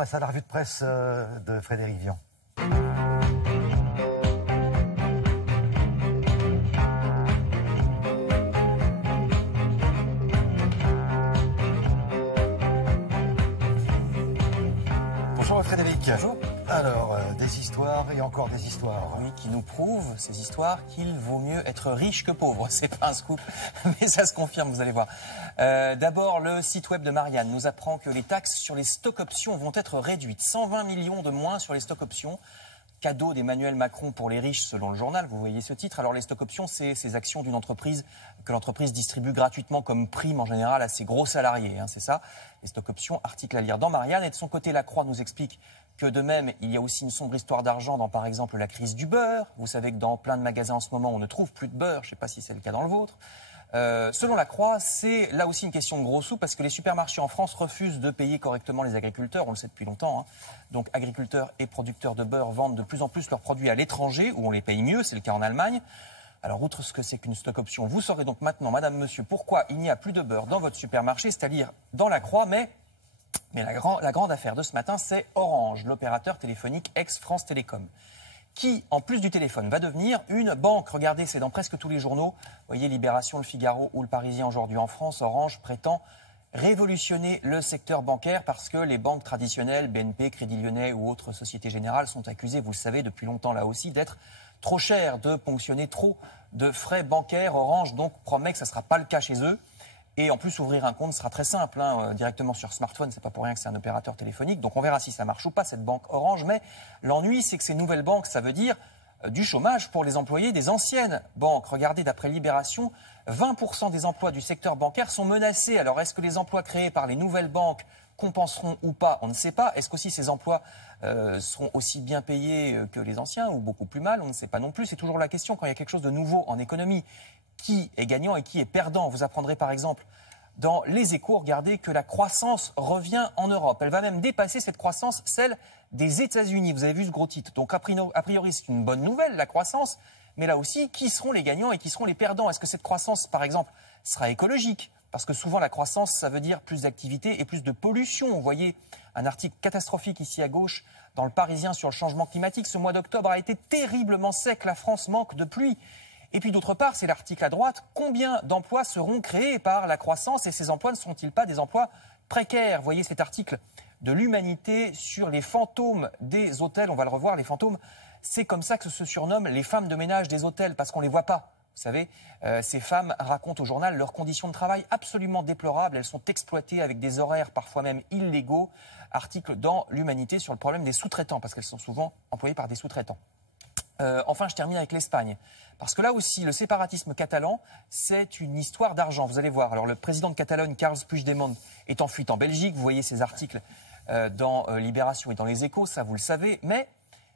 passe à la revue de presse de Frédéric Vian. Bonjour Frédéric. Bonjour. Alors, des histoires et encore des histoires. Oui, qui nous prouvent, ces histoires, qu'il vaut mieux être riche que pauvre. C'est pas un scoop, mais ça se confirme, vous allez voir. D'abord, le site web de Marianne nous apprend que les taxes sur les stocks options vont être réduites. 120 millions de moins sur les stocks options. Cadeau d'Emmanuel Macron pour les riches, selon le journal. Vous voyez ce titre. Alors, les stocks options, c'est ces actions d'une entreprise que l'entreprise distribue gratuitement comme prime en général à ses gros salariés. Hein, c'est ça. Les stocks options, article à lire dans Marianne. Et de son côté, La Croix nous explique que de même, il y a aussi une sombre histoire d'argent dans, par exemple, la crise du beurre. Vous savez que dans plein de magasins en ce moment, on ne trouve plus de beurre. Je ne sais pas si c'est le cas dans le vôtre. Selon La Croix, c'est là aussi une question de gros sous parce que les supermarchés en France refusent de payer correctement les agriculteurs, on le sait depuis longtemps. Hein. Donc agriculteurs et producteurs de beurre vendent de plus en plus leurs produits à l'étranger où on les paye mieux, c'est le cas en Allemagne. Alors outre ce que c'est qu'une stock option, vous saurez donc maintenant, madame, monsieur, pourquoi il n'y a plus de beurre dans votre supermarché, c'est-à-dire dans La Croix, mais la grande affaire de ce matin, c'est Orange, l'opérateur téléphonique ex-France Télécom, qui, en plus du téléphone, va devenir une banque. Regardez, c'est dans presque tous les journaux. Vous voyez, Libération, Le Figaro ou Le Parisien aujourd'hui en France. Orange prétend révolutionner le secteur bancaire parce que les banques traditionnelles, BNP, Crédit Lyonnais ou autres Sociétés Générales, sont accusées, vous le savez, depuis longtemps là aussi, d'être trop chères, de ponctionner trop de frais bancaires. Orange donc promet que ça ne sera pas le cas chez eux. Et en plus, ouvrir un compte sera très simple, hein, directement sur smartphone. C'est pas pour rien que c'est un opérateur téléphonique. Donc on verra si ça marche ou pas, cette banque Orange. Mais l'ennui, c'est que ces nouvelles banques, ça veut dire du chômage pour les employés des anciennes banques. Regardez, d'après Libération, 20% des emplois du secteur bancaire sont menacés. Alors est-ce que les emplois créés par les nouvelles banques compenseront ou pas? On ne sait pas. Est-ce qu'aussi ces emplois seront aussi bien payés que les anciens ou beaucoup plus mal? On ne sait pas non plus. C'est toujours la question quand il y a quelque chose de nouveau en économie. Qui est gagnant et qui est perdant? Vous apprendrez par exemple dans Les Échos, regardez que la croissance revient en Europe. Elle va même dépasser cette croissance, celle des États-Unis. Vous avez vu ce gros titre. Donc a priori, c'est une bonne nouvelle, la croissance. Mais là aussi, qui seront les gagnants et qui seront les perdants? Est-ce que cette croissance, par exemple, sera écologique? Parce que souvent, la croissance, ça veut dire plus d'activité et plus de pollution. Vous voyez un article catastrophique ici à gauche dans Le Parisien sur le changement climatique. Ce mois d'octobre a été terriblement sec. La France manque de pluie. Et puis d'autre part, c'est l'article à droite, combien d'emplois seront créés par la croissance et ces emplois ne sont-ils pas des emplois précaires? Vous voyez cet article de l'Humanité sur les fantômes des hôtels, on va le revoir, les fantômes, c'est comme ça que se surnomment les femmes de ménage des hôtels parce qu'on ne les voit pas. Vous savez, ces femmes racontent au journal leurs conditions de travail absolument déplorables, elles sont exploitées avec des horaires parfois même illégaux. Article dans l'Humanité sur le problème des sous-traitants parce qu'elles sont souvent employées par des sous-traitants. Enfin, je termine avec l'Espagne. Parce que là aussi, le séparatisme catalan, c'est une histoire d'argent. Vous allez voir. Alors, le président de Catalogne, Carles Puigdemont, est en fuite en Belgique. Vous voyez ces articles dans Libération et dans Les Échos, ça vous le savez. Mais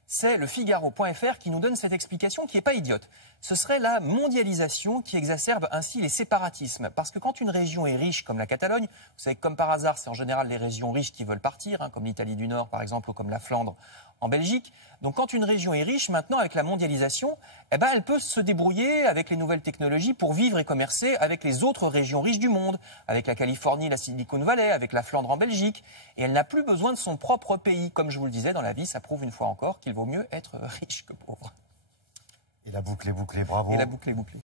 c'est le Figaro.fr qui nous donne cette explication qui n'est pas idiote. Ce serait la mondialisation qui exacerbe ainsi les séparatismes. Parce que quand une région est riche comme la Catalogne, vous savez que comme par hasard, c'est en général les régions riches qui veulent partir, hein, comme l'Italie du Nord par exemple, ou comme la Flandre en Belgique. Donc quand une région est riche, maintenant avec la mondialisation, eh ben, elle peut se débrouiller avec les nouvelles technologies pour vivre et commercer avec les autres régions riches du monde, avec la Californie, la Silicon Valley, avec la Flandre en Belgique. Et elle n'a plus besoin de son propre pays. Comme je vous le disais, dans la vie, ça prouve une fois encore qu'il vaut mieux être riche que pauvre. Et la boucle est bouclée, bravo. Et la boucle est bouclée.